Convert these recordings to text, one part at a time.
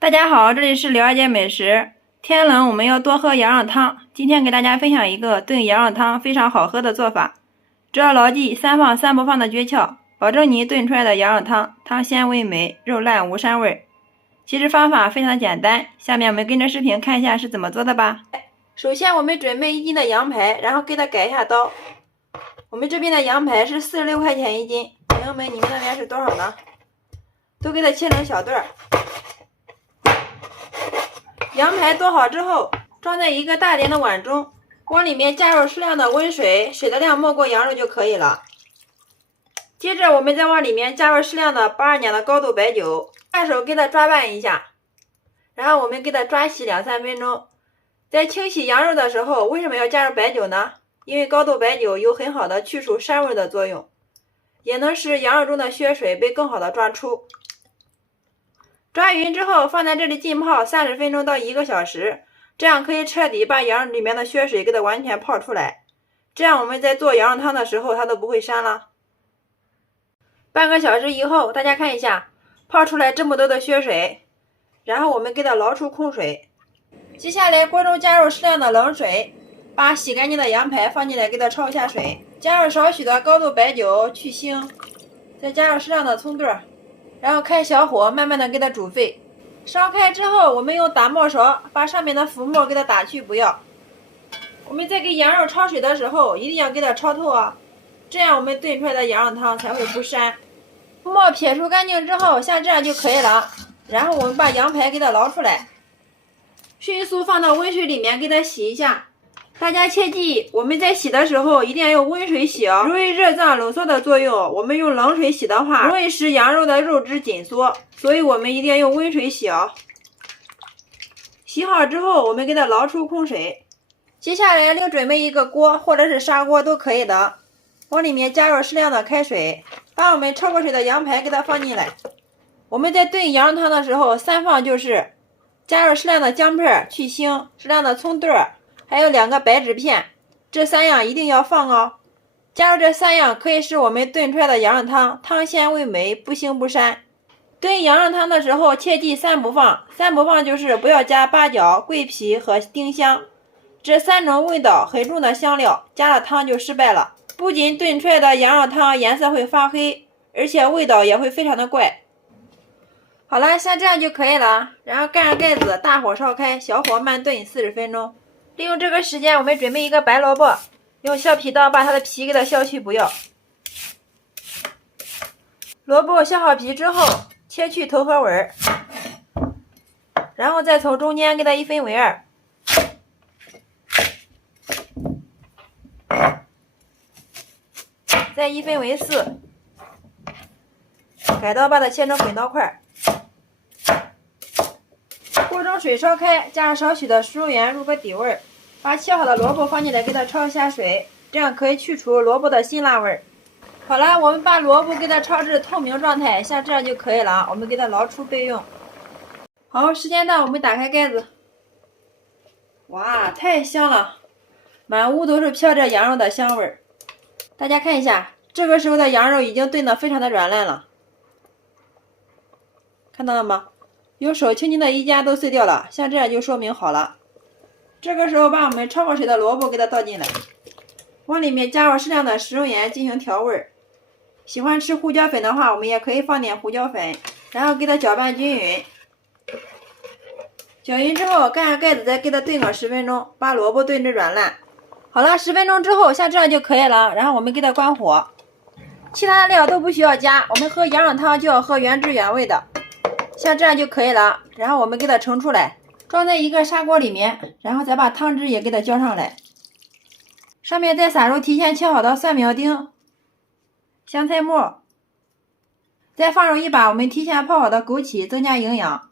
大家好，这里是刘二姐美食。天冷我们要多喝羊肉汤。今天给大家分享一个炖羊肉汤非常好喝的做法，只要牢记三放三不放的诀窍，保证你炖出来的羊肉汤汤鲜味美，肉烂无膻味。其实方法非常的简单，下面我们跟着视频看一下是怎么做的吧。首先我们准备1斤的羊排，然后给它改一下刀。我们这边的羊排是46块钱1斤，朋友们你们那边是多少呢？都给它切成小段。羊排剁好之后，装在一个大点的碗中，往里面加入适量的温水，水的量没过羊肉就可以了。接着我们再往里面加入适量的82两的高度白酒，按手给它抓拌一下，然后我们给它抓洗2-3分钟。在清洗羊肉的时候，为什么要加入白酒呢？因为高度白酒有很好的去除膻味的作用，也能使羊肉中的血水被更好的抓出。抓匀之后放在这里浸泡30分钟到1个小时，这样可以彻底把羊肉里面的血水给它完全泡出来，这样我们在做羊肉汤的时候它都不会膻了。半个小时以后，大家看一下，泡出来这么多的血水，然后我们给它捞出空水。接下来锅中加入适量的冷水，把洗干净的羊排放进来给它焯一下水，加入少许的高度白酒去腥，再加入适量的葱段，然后开小火慢慢的给它煮沸。烧开之后，我们用打沫勺把上面的浮沫给它打去不要。我们在给羊肉焯水的时候一定要给它焯透啊，这样我们炖出来的羊肉汤才会不膻。浮沫撇除干净之后，像这样就可以了。然后我们把羊排给它捞出来，迅速放到温水里面给它洗一下。大家切记，我们在洗的时候一定要用温水洗哦，由于热胀冷缩的作用，我们用冷水洗的话，容易使羊肉的肉质紧缩，所以我们一定要用温水洗哦。洗好之后，我们给它捞出空水。接下来另准备一个锅或者是砂锅都可以的，往里面加入适量的开水，把我们焯过水的羊排给它放进来。我们在炖羊肉汤的时候，三放就是加入适量的姜片去腥，适量的葱段，还有2个白纸片，这3样一定要放哦。加入这3样可以使我们炖出来的羊肉汤汤鲜味美，不腥不膻。炖羊肉汤的时候切记3不放，就是不要加八角、桂皮和丁香，这3种味道很重的香料，加了汤就失败了。不仅炖出来的羊肉汤颜色会发黑，而且味道也会非常的怪。好了，像这样就可以了，然后盖上盖子，大火烧开，小火慢炖40分钟。利用这个时间，我们准备一个白萝卜，用削皮刀把它的皮给它削去不要。萝卜削好皮之后，切去头和尾，然后再从中间给它1分为2，再1分为4，改刀把它切成滚刀块。锅中水烧开，加上少许的食用盐入个底味，把切好的萝卜放进来给它焯一下水，这样可以去除萝卜的辛辣味。好了，我们把萝卜给它焯至透明状态，像这样就可以了，我们给它捞出备用。好，时间到，我们打开盖子。哇，太香了，满屋都是飘着羊肉的香味。大家看一下，这个时候的羊肉已经炖得非常的软烂了，看到了吗？用手轻轻的一夹都碎掉了，像这样就说明好了。这个时候把我们焯过水的萝卜给它倒进来，往里面加入适量的食用盐进行调味。喜欢吃胡椒粉的话，我们也可以放点胡椒粉，然后给它搅拌均匀。搅匀之后盖上盖子，再给它炖个10分钟，把萝卜炖至软烂。好了，10分钟之后像这样就可以了，然后我们给它关火，其他的料都不需要加，我们喝羊肉汤就要喝原汁原味的，像这样就可以了。然后我们给它盛出来，装在一个砂锅里面，然后再把汤汁也给它浇上来，上面再撒入提前切好的蒜苗丁、香菜末，再放入一把我们提前泡好的枸杞，增加营养，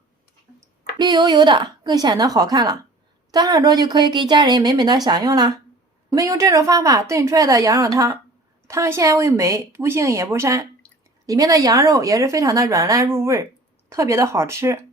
绿油油的更显得好看了。端上桌就可以给家人美美的享用了。我们用这种方法炖出来的羊肉汤，汤鲜味美，不腥也不膻，里面的羊肉也是非常的软烂入味，特别的好吃。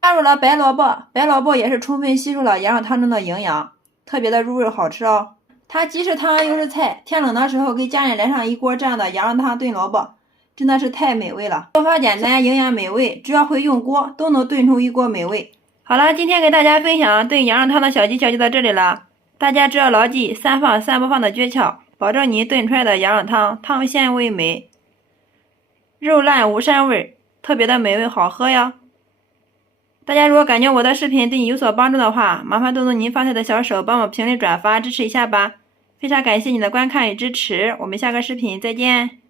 加入了白萝卜，白萝卜也是充分吸收了羊肉汤中的营养，特别的入味好吃哦。它既是汤又是菜，天冷的时候给家人来上一锅这样的羊肉汤炖萝卜，真的是太美味了。做法简单，营养美味，只要会用锅，都能炖出一锅美味。好了，今天给大家分享炖羊肉汤的小技巧就到这里了。大家只要牢记3放3不放的诀窍，保证你炖出来的羊肉汤汤鲜味美，肉烂无膻味，特别的美味好喝呀。大家如果感觉我的视频对你有所帮助的话，麻烦动动您发财的小手，帮我评论转发支持一下吧。非常感谢你的观看与支持，我们下个视频再见。